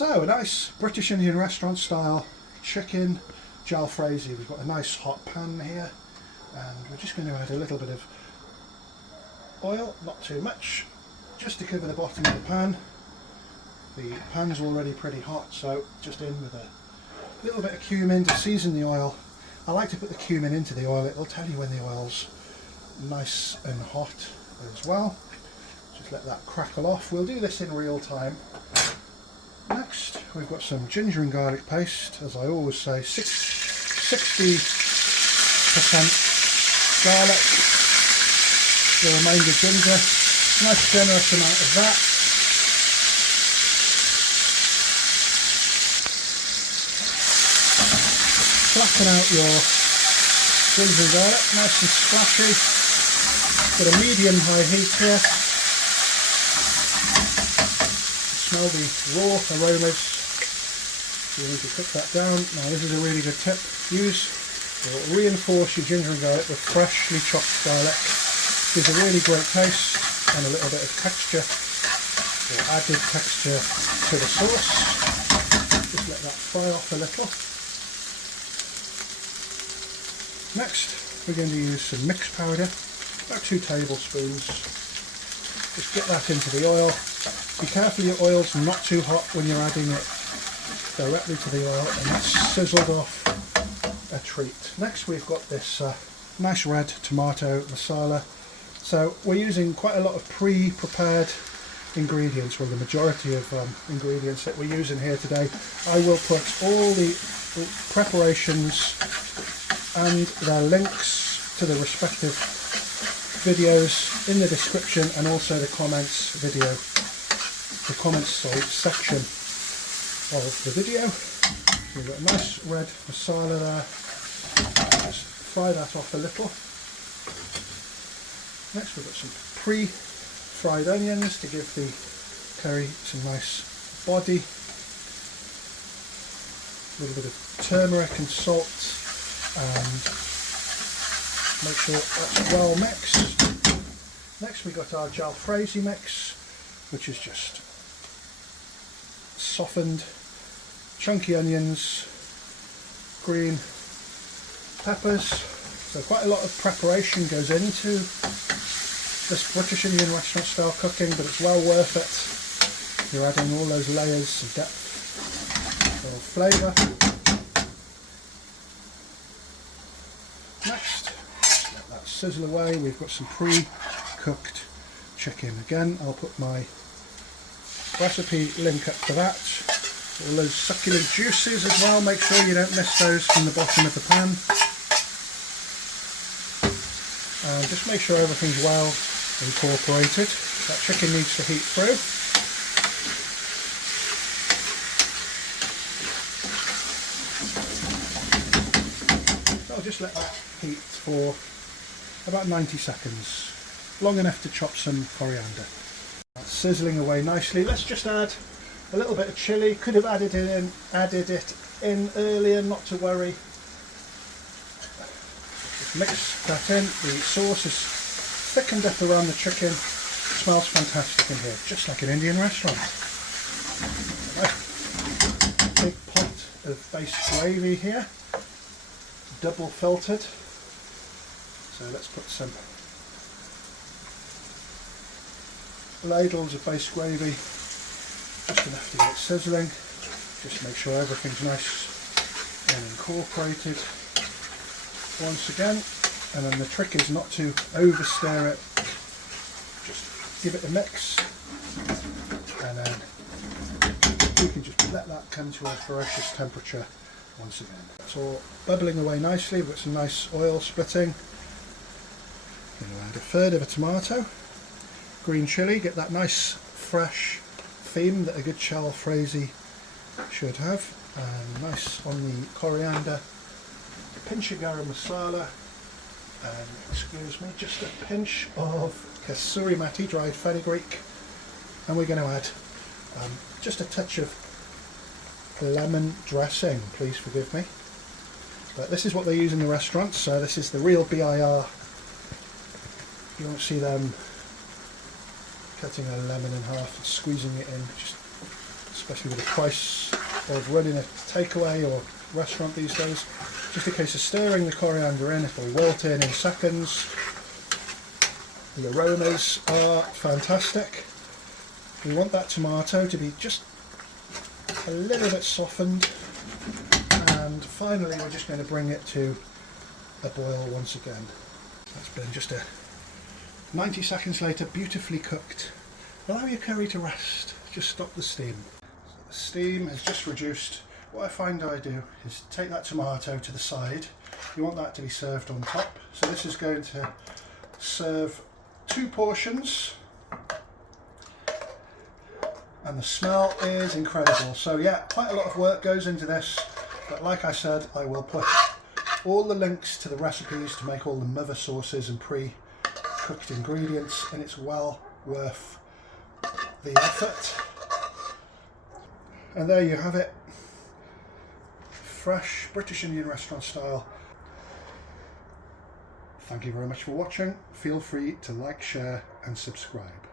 So a nice British Indian restaurant style chicken Jalfrezi. We've got a nice hot pan here, and we're just going to add a little bit of oil, not too much, just to cover the bottom of the pan. The pan's already pretty hot, so just in with a little bit of cumin to season the oil. I like to put the cumin into the oil, it'll tell you when the oil's nice and hot as well. Just let that crackle off. We'll do this in real time. Next, we've got some ginger and garlic paste. As I always say, 60% garlic, the remainder ginger. Nice generous amount of that. Flatten out your ginger and garlic, nice and splashy. Got a medium-high heat here. Smell the raw aromas. You need to cook that down. Now this is a really good tip. Reinforce your ginger and garlic with freshly chopped garlic. Gives a really great taste and a little bit of texture, or added texture to the sauce. Just let that fry off a little. Next we're going to use some mixed powder, about 2 tablespoons. Just get that into the oil. Be careful your oil's not too hot when you're adding it directly to the oil, and it's sizzled off a treat. Next we've got this nice red tomato masala. So we're using quite a lot of pre-prepared ingredients, well the majority of ingredients that we're using here today. I will put all the preparations and their links to the respective videos in the description, and also the comments section of the video. So we've got a nice red masala there. Just fry that off a little. Next we've got some pre-fried onions to give the curry some nice body. A little bit of turmeric and salt, and make sure that's well mixed. Next we got our Jalfrezi mix, which is just softened chunky onions, green peppers. So quite a lot of preparation goes into this British Indian restaurant style cooking, but it's well worth it. You're adding all those layers of depth of flavour. Next, let that sizzle away. We've got some pre-cooked chicken. Again, I'll put my recipe link up for that. All those succulent juices as well, make sure you don't miss those from the bottom of the pan. And just make sure everything's well incorporated. That chicken needs to heat through. So I'll just let that heat for about 90 seconds, long enough to chop some coriander. That's sizzling away nicely. Let's just add a little bit of chilli. Could have added it in earlier, not to worry. Just mix that in. The sauce is thickened up around the chicken. It smells fantastic in here, just like an Indian restaurant. A big pot of base gravy here, double filtered. So let's put some ladles of base gravy, just enough to get it sizzling. Just make sure everything's nice and incorporated once again. And then the trick is not to overstir it, just give it a mix, and then you can just let that come to a ferocious temperature once again. It's all bubbling away nicely. We've got some nice oil splitting. I'm going to add a third of a tomato, green chilli, get that nice fresh theme that a good Jalfrezi should have, and nice on the coriander, a pinch of garam masala, and excuse me, just a pinch of kasuri methi, dried fenugreek, and we're going to add just a touch of lemon dressing, please forgive me, but this is what they use in the restaurants, so this is the real BIR. You won't see them cutting a lemon in half and squeezing it in, just especially with the price of running a takeaway or restaurant these days. Just a case of stirring the coriander in, it'll wilt in seconds. The aromas are fantastic. We want that tomato to be just a little bit softened, and finally we're just going to bring it to a boil once again. That's been just 90 seconds later, beautifully cooked. Allow your curry to rest, just stop the steam. So the steam is just reduced. What I find I do is take that tomato to the side. You want that to be served on top. So this is going to serve 2 portions. And the smell is incredible. So yeah, quite a lot of work goes into this. But like I said, I will put all the links to the recipes to make all the mother sauces and pre-cooked ingredients, and it's well worth the effort. And there you have it. Fresh British Indian restaurant style. Thank you very much for watching. Feel free to like, share and subscribe.